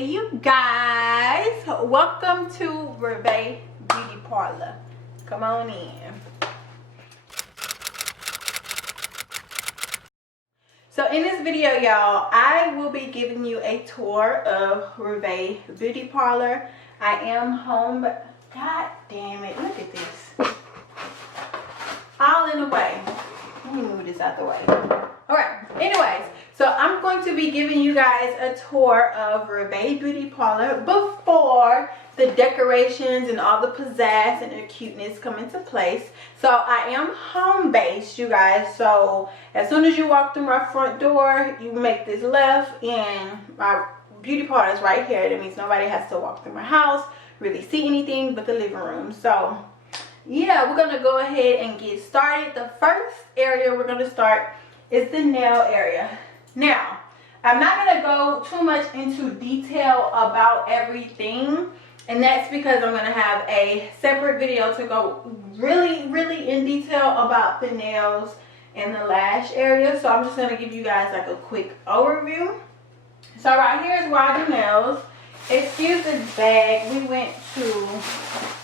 Hey you guys, welcome to Reve Beauty Parlor. Come on in. So in this video, y'all, I will be giving you a tour of Reve Beauty Parlor. I am home. God damn it, look at this. All in the way. Let me move this out the way. Alright, anyways, so I'm going to be giving you guys a tour of Reve Beauty Parlor before the decorations and all the pizzazz and the cuteness come into place. So I am home based, you guys. So as soon as you walk through my front door, you make this left and my beauty parlor is right here. That means nobody has to walk through my house, really see anything but the living room. So yeah, we're gonna go ahead and get started. The first area we're gonna start is the nail area. Now, I'm not gonna go too much into detail about everything, and that's because I'm gonna have a separate video to go really in detail about the nails and the lash area. So I'm just gonna give you guys like a quick overview. So right here is where I do nails. Excuse the bag. We went to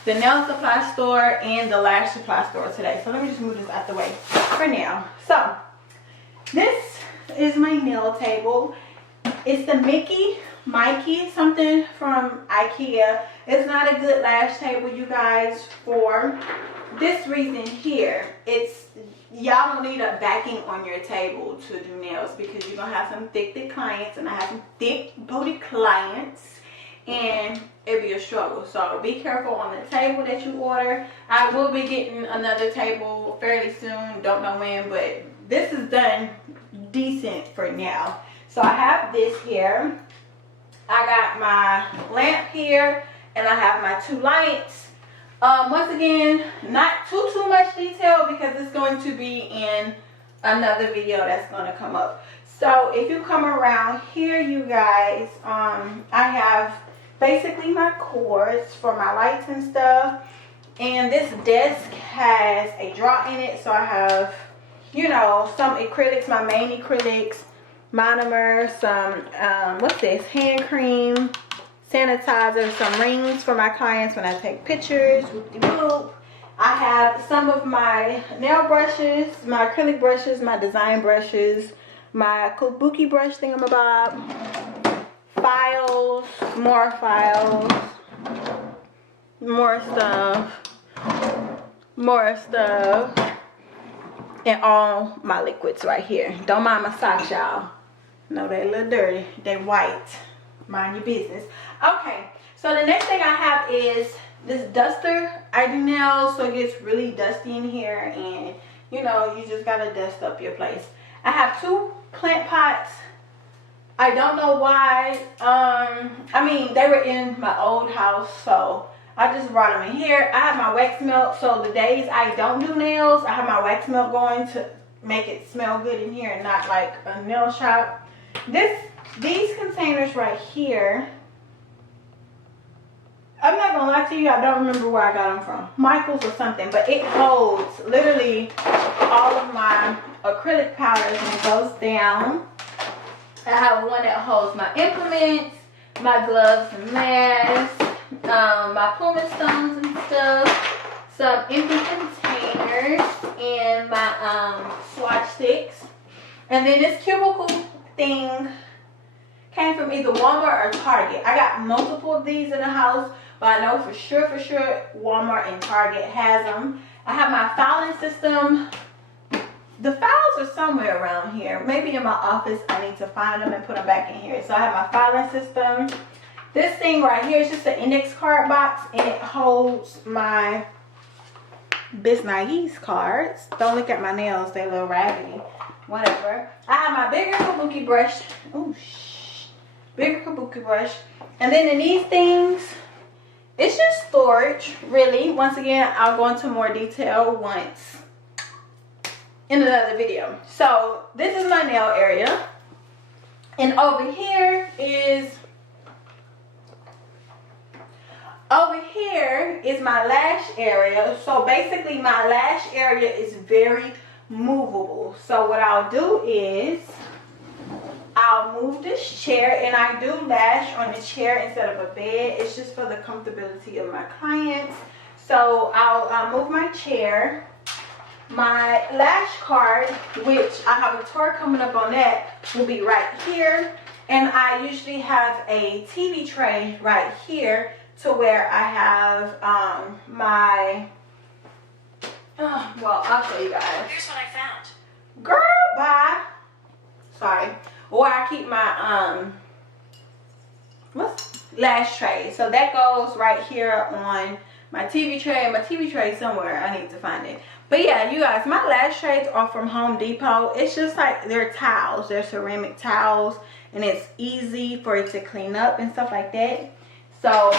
the nail supply store and the lash supply store today. So let me just move this out the way for now. So this is my nail table. It's the Mikey something from IKEA. It's not a good lash table, you guys, for this reason here. It's y'all don't need a backing on your table to do nails because you're gonna have some thick clients, and I have some thick booty clients, and it'd be a struggle. So be careful on the table that you order. I will be getting another table fairly soon, don't know when, but this is done decent for now. So I have this here. I got my lamp here, and I have my two lights. Once again, not too much detail because it's going to be in another video that's going to come up. So if you come around here, you guys, I have basically my cords for my lights and stuff, and this desk has a drawer in it. So I have, you know, some acrylics, my main acrylics, monomer, some what's this, hand cream, sanitizer, some rings for my clients when I take pictures. Whoop-de-whoop. I have some of my nail brushes, my acrylic brushes, my design brushes, my kabuki brush thingamabob, files, more stuff, and all my liquids right here. Don't mind my socks, y'all. No, they're a little dirty. They're white. Mind your business. Okay, so the next thing I have is this duster. I do nails, so it gets really dusty in here, and you know, you just gotta dust up your place. I have two plant pots. I don't know why. I mean, they were in my old house, so I just brought them in here. I have my wax melt, so the days I don't do nails, I have my wax melt going to make it smell good in here and not like a nail shop. These containers right here, I'm not gonna lie to you, I don't remember where I got them from, Michael's or something, but it holds literally all of my acrylic powders, and it goes down. I have one that holds my implements, my gloves and masks, my pumice stones and stuff, some empty containers, and my swatch sticks. And then this cubicle thing came from either Walmart or Target. I got multiple of these in the house, but I know for sure Walmart and Target has them. I have my filing system. The files are somewhere around here, maybe in my office. I need to find them and put them back in here. So I have my filing system. This thing right here is just an index card box, and it holds my Bisnaguese cards. Don't look at my nails, they're a little raggedy. Whatever. I have my bigger kabuki brush. Oh, bigger kabuki brush. And then in these things, it's just storage, really. Once again, I'll go into more detail once in another video. So this is my nail area, and over here is my lash area. So basically my lash area is very movable. So what I'll do is I'll move this chair, and I do lash on the chair instead of a bed. It's just for the comfortability of my clients. So I'll move my chair. My lash card, which I have a tour coming up on that, will be right here. And I usually have a TV tray right here to where I have my, well, I'll show you guys. Here's what I found. Girl, bye. Sorry. Or I keep my, lash tray. So that goes right here on my TV tray. My TV tray somewhere. I need to find it. But yeah, you guys, my lash trays are from Home Depot. It's just like, they're towels. They're ceramic towels. And it's easy for it to clean up and stuff like that. So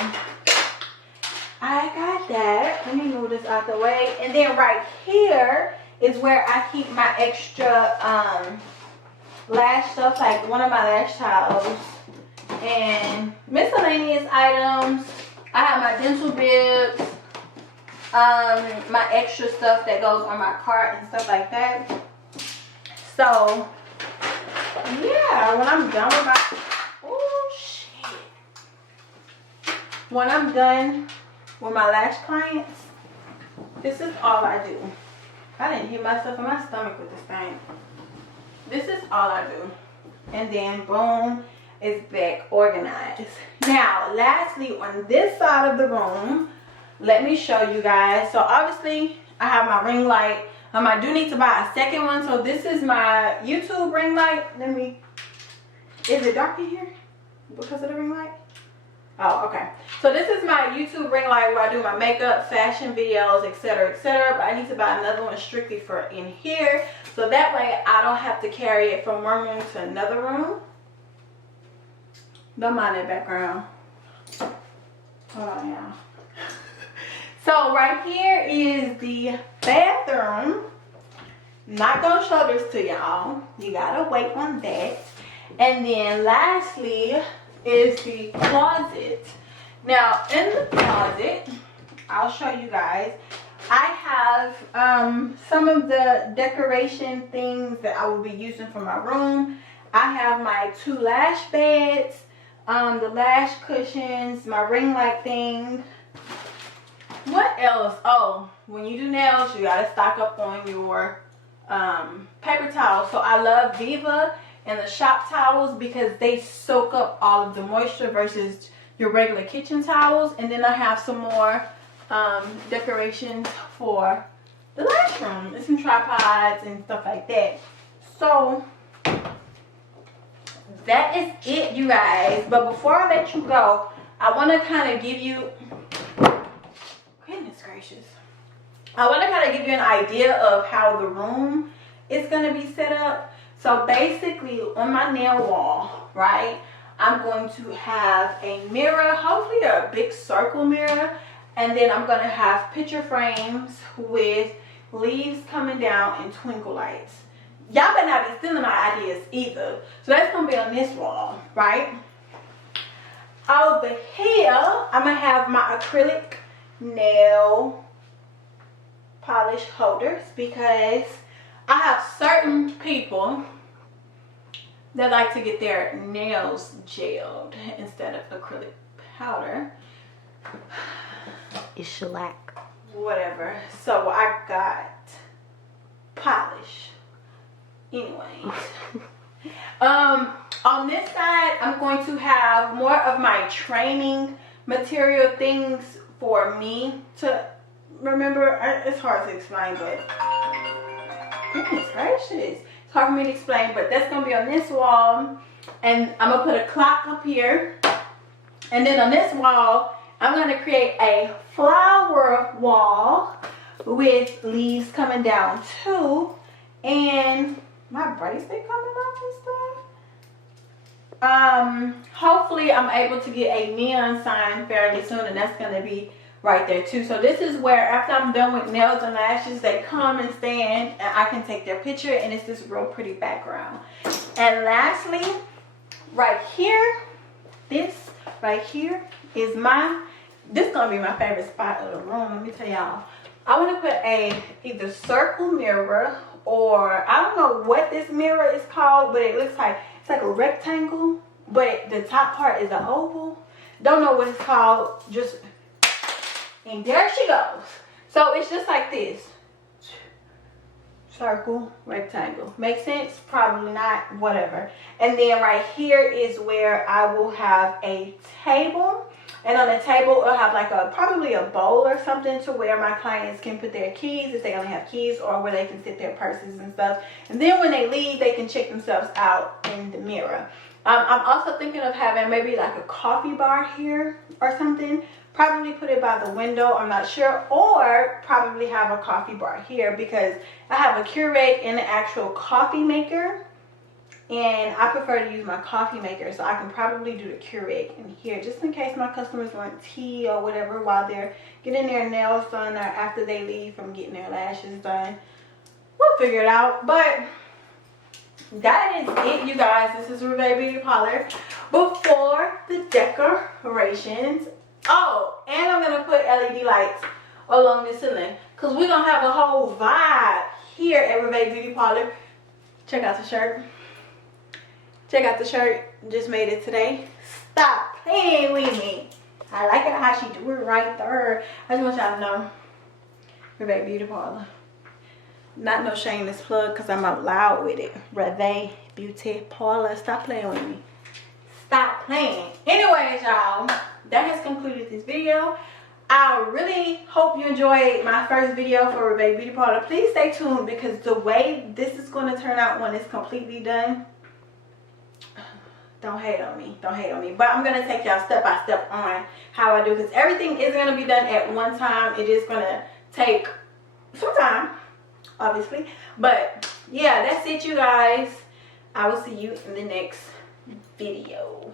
I got that. Let me move this out the way. And then right here is where I keep my extra lash stuff, like one of my lash towels and miscellaneous items. I have my dental bibs, my extra stuff that goes on my cart and stuff like that. So yeah, when I'm done with my, oh shit, when I'm done with my lash clients, this is all I do. I didn't hit myself in my stomach with this thing. This is all I do. And then boom, it's back organized. Now lastly, on this side of the room, let me show you guys. So obviously I have my ring light. I do need to buy a second one. So this is my YouTube ring light. Let me, is it dark in here because of the ring light? Oh, okay. So this is my YouTube ring light where I do my makeup, fashion videos, etc., etc. But I need to buy another one strictly for in here. So that way I don't have to carry it from one room to another room. Don't mind that background. Oh, yeah. So right here is the bathroom. Not gonna show this to y'all. You gotta wait on that. And then lastly is the closet. Now in the closet, I'll show you guys. I have some of the decoration things that I will be using for my room. I have my 2 lash beds, the lash cushions, my ring light thing. What else? Oh, when you do nails, you gotta stock up on your paper towels. So I love Viva and the shop towels because they soak up all of the moisture versus your regular kitchen towels. And then I have some more decorations for the lash room and some tripods and stuff like that. So that is it, you guys. But before I let you go, I want to kind of give you, goodness gracious, I want to kind of give you an idea of how the room is going to be set up. So basically on my nail wall, right, I'm going to have a mirror, hopefully a big circle mirror. And then I'm going to have picture frames with leaves coming down and twinkle lights. Y'all better not be stealing my ideas either. So that's going to be on this wall, right? Over here, I'm going to have my acrylic nail polish holders because I have certain people that like to get their nails gelled instead of acrylic powder. It's shellac. Whatever. So I got polish. Anyways. On this side, I'm going to have more of my training material things for me to remember. It's hard to explain, but goodness gracious. It's hard for me to explain, but that's going to be on this wall. And I'm going to put a clock up here. And then on this wall, I'm going to create a flower wall with leaves coming down too. And my bracelet coming off and stuff. Hopefully I'm able to get a neon sign fairly soon, and that's going to be right there too. So this is where after I'm done with nails and lashes, they come and stand and I can take their picture, and it's this real pretty background. And lastly, right here, this right here is this is gonna be my favorite spot of the room. Let me tell y'all, I want to put a either circle mirror, or I don't know what this mirror is called, but it looks like it's like a rectangle, but the top part is an oval. Don't know what it's called. Just, and there she goes. So it's just like this. Circle, rectangle. Make sense? Probably not, whatever. And then right here is where I will have a table. And on the table, I'll have like probably a bowl or something to where my clients can put their keys if they only have keys, or where they can sit their purses and stuff. And then when they leave, they can check themselves out in the mirror. I'm also thinking of having maybe like a coffee bar here or something. Probably put it by the window, I'm not sure. Or probably have a coffee bar here, because I have a Keurig and an actual coffee maker. And I prefer to use my coffee maker, so I can probably do the Keurig in here, just in case my customers want tea or whatever while they're getting their nails done, or after they leave from getting their lashes done. We'll figure it out. But that is it, you guys. This is Reve Beauty Parlor before the decorations. Oh, and I'm gonna put LED lights along the ceiling, because we're gonna have a whole vibe here at Reve Beauty Parlor. Check out the shirt. Check out the shirt. Just made it today. Stop playing with me. I like it how she do it right there. I just want y'all to know, Reve Beauty Parlor. Not no shameless plug, because I'm out loud with it. Reve Beauty Parlor. Stop playing with me. Stop playing. Anyways, y'all, that has concluded this video. I really hope you enjoyed my first video for Reve Beauty Parlor. Please stay tuned, because the way this is going to turn out when it's completely done, don't hate on me. Don't hate on me. But I'm going to take y'all step by step on how I do, because everything isn't going to be done at one time. It is going to take some time, obviously. But yeah, that's it, you guys. I will see you in the next video.